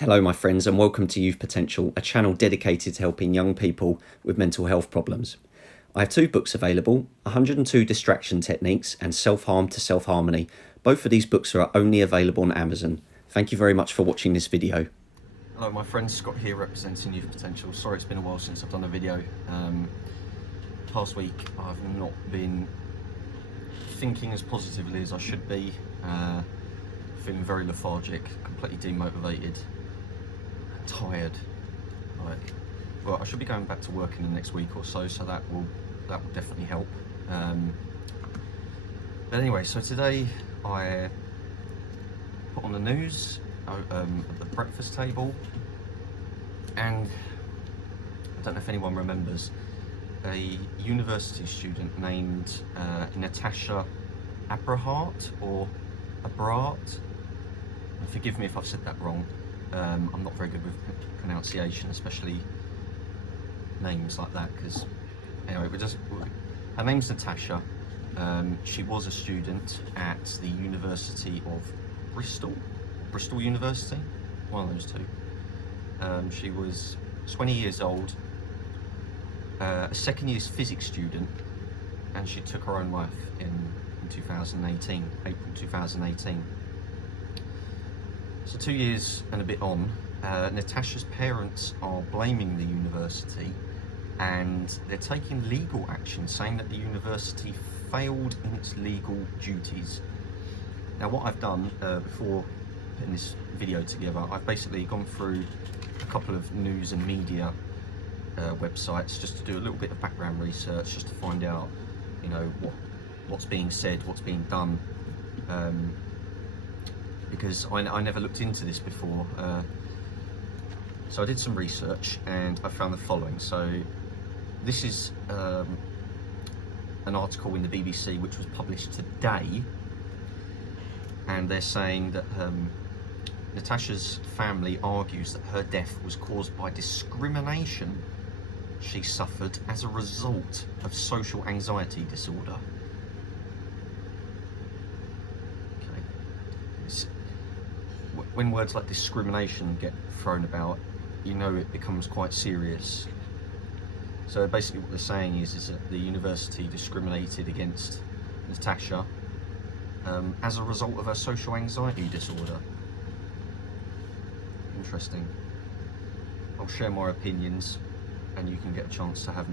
Hello, my friends, and welcome to Youth Potential, a channel dedicated to helping young people with mental health problems. I have two books available, 102 Distraction Techniques and Self-Harm to Self-Harmony. Both of these books are only available on Amazon. Thank you very much for watching this video. Hello, my friend Scott here representing Youth Potential. Sorry it's been a while since I've done a video. Past week I've not been thinking as positively as I should be. Feeling very lethargic, completely demotivated, tired. Well, I should be going back to work in the next week or so, so that will definitely help. But anyway, so today I put on the news at the breakfast table, and I don't know if anyone remembers a university student named Natasha Abrahart or Abrahart. Forgive me if I've said that wrong. I'm not very good with pronunciation, especially names like that, because anyway, her name's Natasha. She was a student at the University of Bristol University, one of those two. She was 20 years old, a second year's physics student, and she took her own life in 2018, April 2018. So 2 years and a bit on, Natasha's parents are blaming the university, and they're taking legal action, saying that the university failed in its legal duties. Now, what I've done before putting this video together, I've basically gone through a couple of news and media websites just to do a little bit of background research, just to find out, you know, what's being said, what's being done, because I never looked into this before. So I did some research and I found the following. So this is an article in the BBC which was published today, and they're saying that Natasha's family argues that her death was caused by discrimination she suffered as a result of social anxiety disorder. Okay. When words like discrimination get thrown about, you know it becomes quite serious. So basically what they're saying is that the university discriminated against Natasha as a result of her social anxiety disorder. Interesting. I'll share my opinions, and you can get a chance to have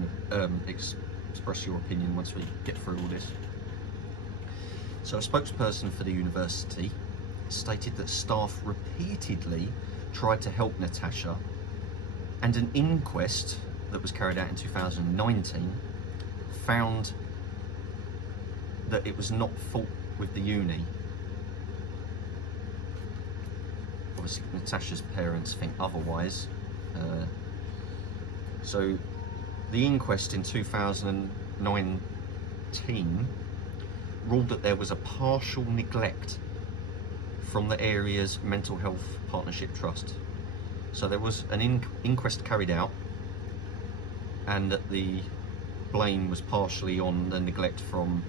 express your opinion once we get through all this. So a spokesperson for the university stated that staff repeatedly tried to help Natasha, and an inquest that was carried out in 2019 found that it was not fault with the uni. Obviously Natasha's parents think otherwise. So the inquest in 2019 ruled that there was a partial neglect from the area's Mental Health Partnership Trust. So there was an inquest carried out, and that the blame was partially on the neglect from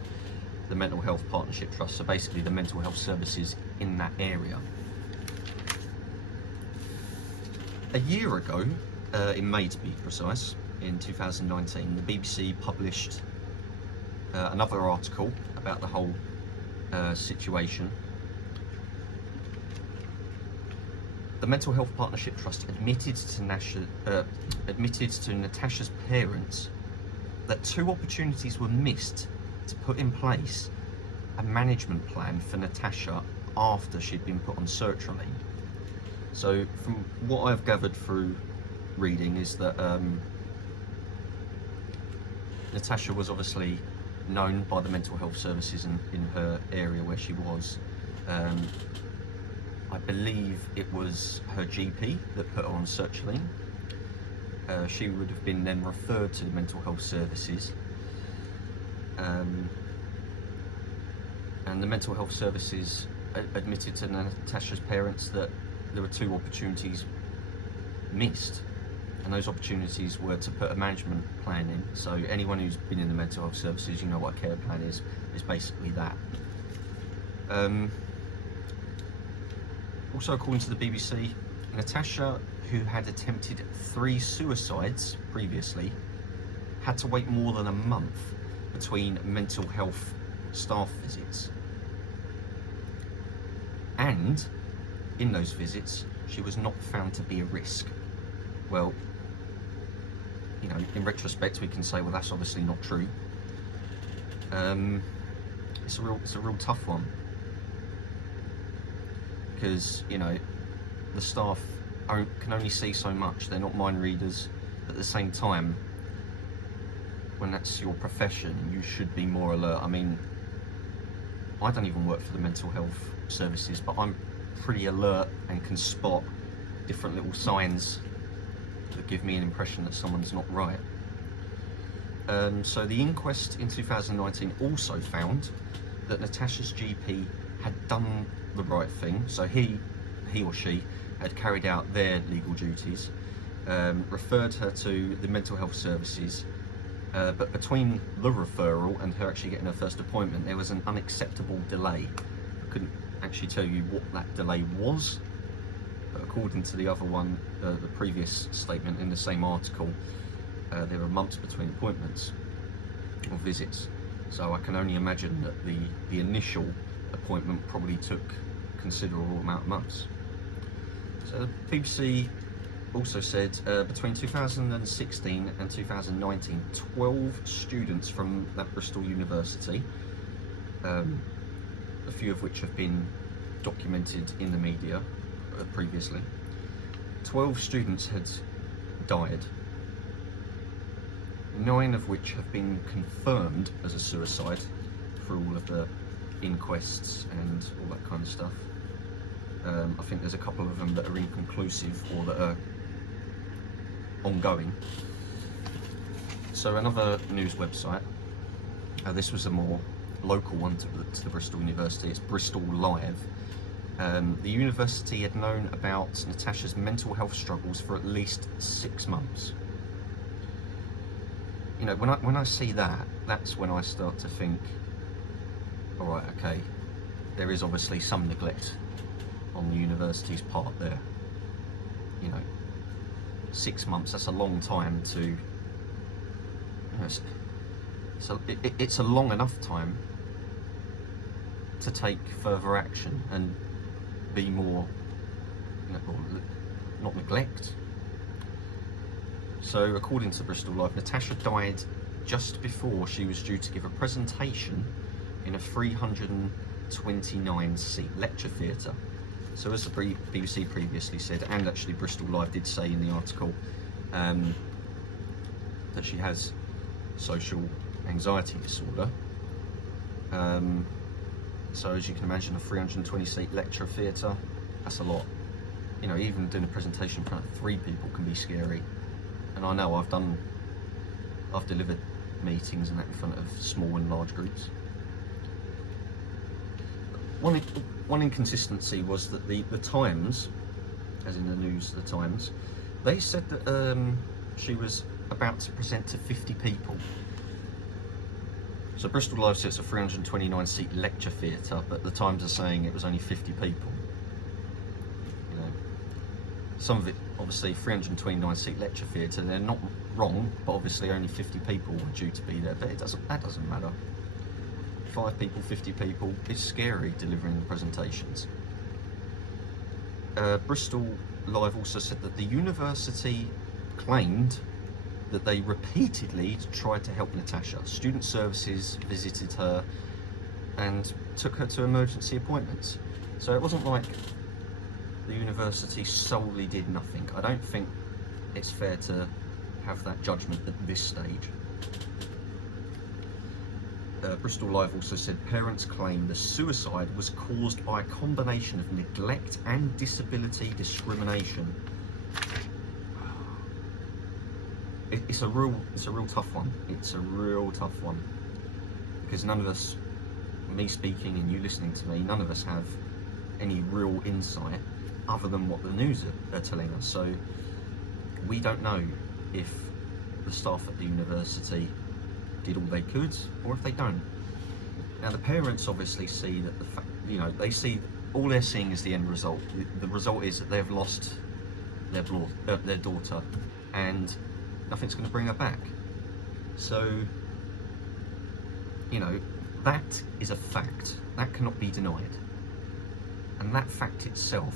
the Mental Health Partnership Trust, so basically the mental health services in that area. A year ago, in May to be precise, in 2019, the BBC published another article about the whole situation. The Mental Health Partnership Trust admitted to Natasha's parents that 2 opportunities were missed to put in place a management plan for Natasha after she'd been put on sertraline. So from what I've gathered through reading is that Natasha was obviously known by the mental health services in her area where she was. I believe it was her GP that put her on sertraline. She would have been then referred to the mental health services, and the mental health services admitted to Natasha's parents that there were 2 opportunities missed, and those opportunities were to put a management plan in. So anyone who's been in the mental health services, you know what a care plan is basically that. Also, according to the BBC, Natasha, who had attempted 3 suicides previously, had to wait more than a month between mental health staff visits. And in those visits, she was not found to be a risk. Well, you know, in retrospect, we can say, well, that's obviously not true. It's a real tough one, because, you know, the staff can only see so much. They're not mind readers. But at the same time, when that's your profession, you should be more alert. I mean, I don't even work for the mental health services, but I'm pretty alert and can spot different little signs that give me an impression that someone's not right. So the inquest in 2019 also found that Natasha's GP had done the right thing. So he or she had carried out their legal duties, referred her to the mental health services, but between the referral and her actually getting her first appointment, there was an unacceptable delay. I couldn't actually tell you what that delay was, but according to the other one, the previous statement in the same article, there were months between appointments or visits. So I can only imagine that the initial appointment probably took a considerable amount of months. So the BBC also said between 2016 and 2019, 12 students from that Bristol University, a few of which have been documented in the media previously, 12 students had died, 9 of which have been confirmed as a suicide through all of the inquests and all that kind of stuff. I think there's a couple of them that are inconclusive or that are ongoing. So another news website, this was a more local one to the Bristol University, it's Bristol Live. The university had known about Natasha's mental health struggles for at least 6 months. You know, when I see that, that's when I start to think, all right, okay, there is obviously some neglect on the university's part there. You know, 6 months, that's a long time to, you know, it's a long enough time to take further action and be more, you know, not neglect. So according to Bristol Live, Natasha died just before she was due to give a presentation in a 329-seat lecture theatre. So as the BBC previously said, and actually Bristol Live did say in the article, that she has social anxiety disorder. So as you can imagine, a 320-seat lecture theatre, that's a lot. You know, even doing a presentation in front of 3 people can be scary. And I know I've delivered meetings and that in front of small and large groups. One inconsistency was that the Times, as in the news, the Times, they said that she was about to present to 50 people. So Bristol Live says it's a 329-seat lecture theatre, but the Times are saying it was only 50 people. You know, some of it, obviously, 329-seat lecture theatre, they're not wrong, but obviously only 50 people were due to be there, but that doesn't matter. 5 people, 50 people, it's scary delivering the presentations. Bristol Live also said that the university claimed that they repeatedly tried to help Natasha. Student services visited her and took her to emergency appointments. So it wasn't like the university solely did nothing. I don't think it's fair to have that judgment at this stage. Bristol Live also said parents claim the suicide was caused by a combination of neglect and disability discrimination. It's a real tough one. It's a real tough one, because none of us, me speaking and you listening to me, none of us have any real insight other than what the news are telling us. So we don't know if the staff at the university did all they could, or if they don't. Now the parents obviously see that they see all they're seeing is the end result. The result is that they've lost their daughter, and nothing's going to bring her back. So, you know, that is a fact. That cannot be denied. And that fact itself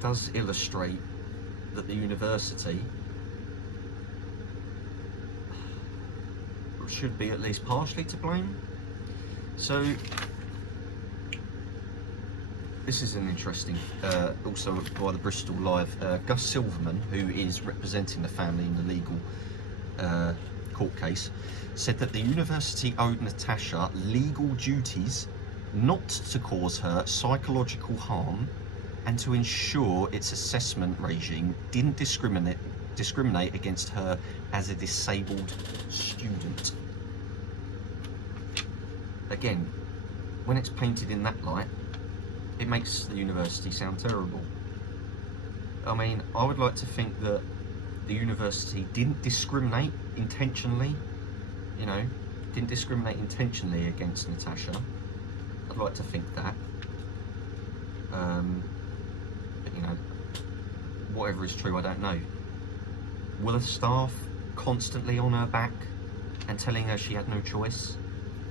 does illustrate that the university should be at least partially to blame. So this is an interesting, also by the Bristol Live, Gus Silverman, who is representing the family in the legal court case, said that the university owed Natasha legal duties not to cause her psychological harm and to ensure its assessment regime didn't discriminate against her as a disabled student. Again, when it's painted in that light, it makes the university sound terrible. I mean, I would like to think that the university didn't discriminate intentionally, you know, didn't discriminate intentionally against Natasha. I'd like to think that. But, you know, whatever is true, I don't know. Were the staff constantly on her back and telling her she had no choice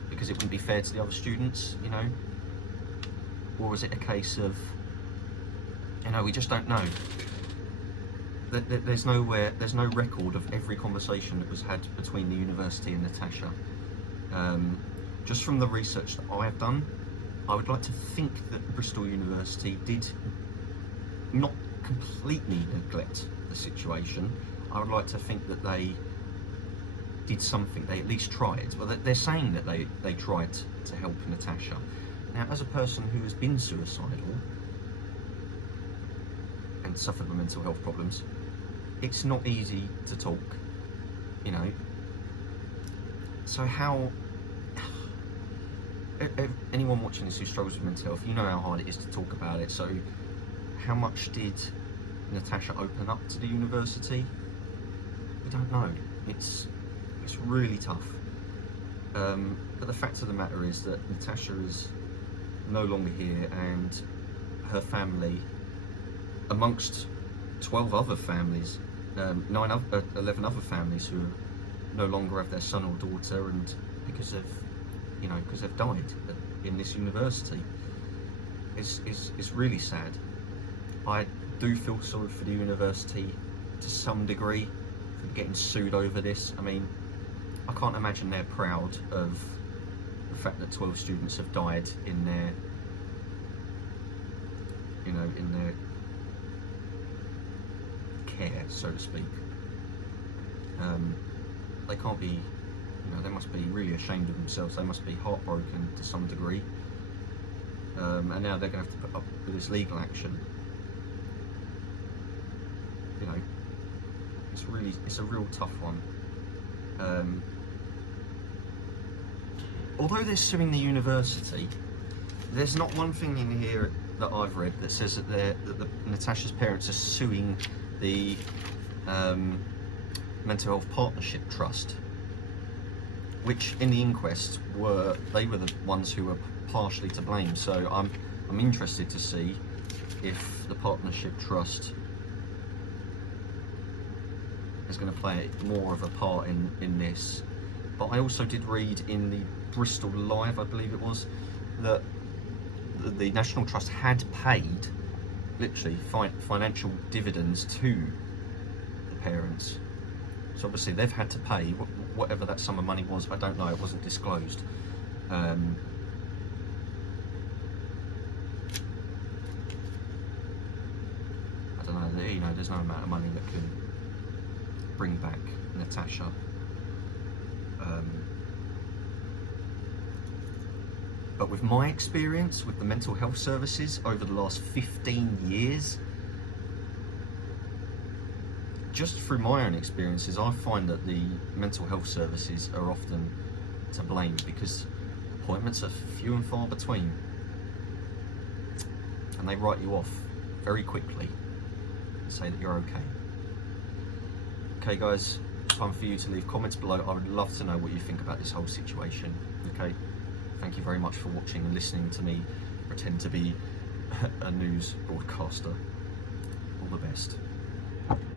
because it wouldn't be fair to the other students, you know? Or was it a case of, you know, we just don't know. There's no record of every conversation that was had between the university and Natasha. Just from the research that I have done, I would like to think that Bristol University did not completely neglect the situation. I would like to think that they did something, they at least tried. Well, they're saying that they tried to help Natasha. Now, as a person who has been suicidal and suffered with mental health problems, it's not easy to talk, you know. So how, anyone watching this who struggles with mental health, you know how hard it is to talk about it. So how much did Natasha open up to the university? We don't know. It's really tough. But the fact of the matter is that Natasha is no longer here, and her family, amongst 12 other families, 11 other families who no longer have their son or daughter, and because they've died in this university, it's really sad. I do feel sorry for the university to some degree for getting sued over this. I mean, I can't imagine they're proud of the fact that 12 students have died in their, you know, in their care, so to speak. They can't be, you know, they must be really ashamed of themselves. They must be heartbroken to some degree. And now they're going to have to put up with this legal action. You know, it's a real tough one. Although they're suing the university, there's not one thing in here that I've read that says that Natasha's parents are suing the Mental Health Partnership Trust, which in the inquest were the ones who were partially to blame. So I'm interested to see if the Partnership Trust is going to play more of a part in this. But I also did read in the Bristol Live, I believe it was, that the National Trust had paid literally financial dividends to the parents. So obviously they've had to pay whatever that sum of money was. I don't know, it wasn't disclosed. I don't know, you know, there's no amount of money that can bring back Natasha. But with my experience with the mental health services over the last 15 years, just through my own experiences, I find that the mental health services are often to blame because appointments are few and far between, and they write you off very quickly and say that you're okay. Okay guys, time for you to leave comments below. I would love to know what you think about this whole situation. Okay, thank you very much for watching and listening to me pretend to be a news broadcaster. All the best.